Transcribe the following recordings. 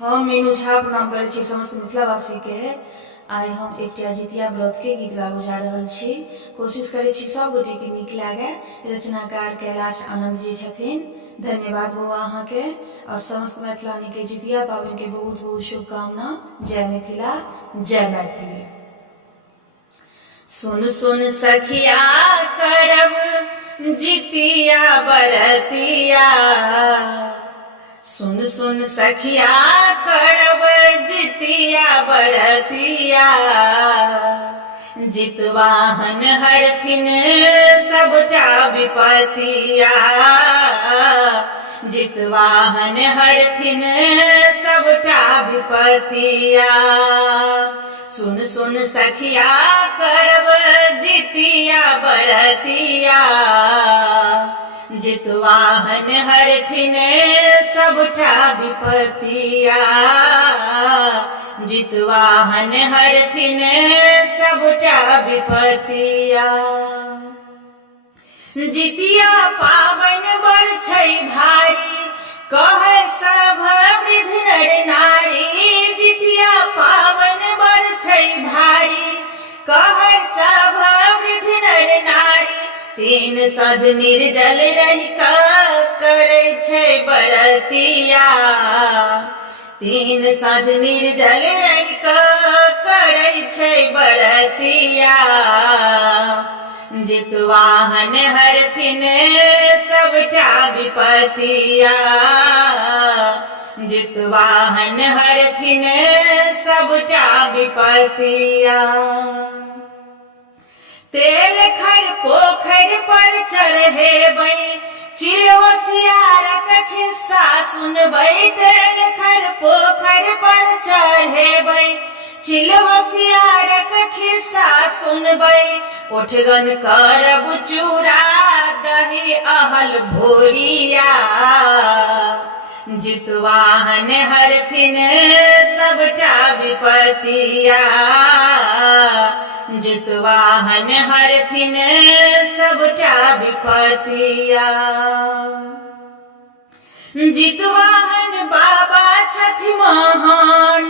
हम मीनू झा प्रणाम करै छी समस्त मिथिलावासी के। आइ हम एकटा जितिया व्रत के गीत गाबो जा रहल छी। कोशिश करै छी सब गोटे के नीक लागे। रचनाकार कैलाश आनंद जी छथिन। धन्यवाद बउआ अहाँ के और समस्त मैथिलानी के जितिया पाबनि के बहुत बहुत शुभकामना। जय मिथिला, जय मैथिली। सुन सुन सखिया करब जितिया बरतिया, सुन सुन सखिया करब जितिया बरतिया, जितवाहन हरथिन सबटा विपतिया, जितवाहन हरथिन सबटा विपतिया। सुन सुन सखिया करब जितिया बरतिया, जितवाहन हरथिन सबटा विपतिया, जितवाहन हरथिन सबटा विपतिया। जितिया पाबनि बड़ छै भारी, कहै सब वृद्ध नर नारी। जितिया पाबनि बड़ छै भारी, कहै सब वृद्ध नर नारी। तीन साँझ निर्जल रहि कऽ करै छै बरतिया, तीन साँझ निर्जल रहि कऽ करै छै बरतिया, जितवाहन हरथिन सबटा विपतिया, जितवाहन हरथिन सबटा विपतिया। तेल खर पोखरि पर चढ़ेबै, चिर होशियारक खिस्सा सुनबै। तेल खर पोखरि पर चढ़ेबै, चिल होशियारक खिस्सा सुनबै। ओठगन करब चूड़ा दही अहल भोरिया, जितवाहन हरथिन सबटा विपतिया, जितवाहन हरथिन सबटा विपतिया। जितवाहन बाबा छथि महान,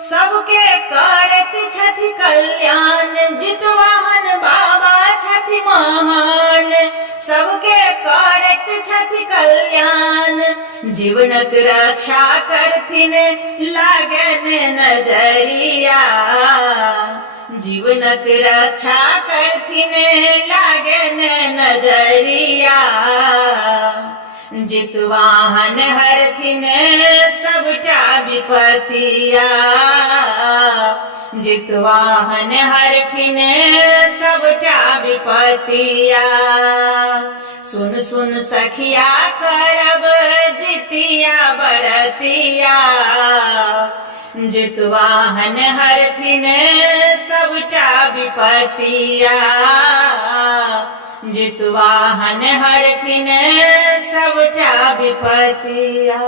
सबके करैत छथि कल्याण। जितवाहन बाबा छथि महान, सबके करैत छथि कल्याण। जीवनक रक्षा करथिन लागन नजरिया, जीवनक रक्षा करथिन लागन नजरिया, जितवाहन हरथिन सबटा विपतिया, जितवाहन हरथिन सबटा विपतिया। सुन सुन सखिया करब जितिया बरतिया, जितवाहन हरथिन सबटा विपतिया, जितवाहन हरथिन सबटा विपतिया।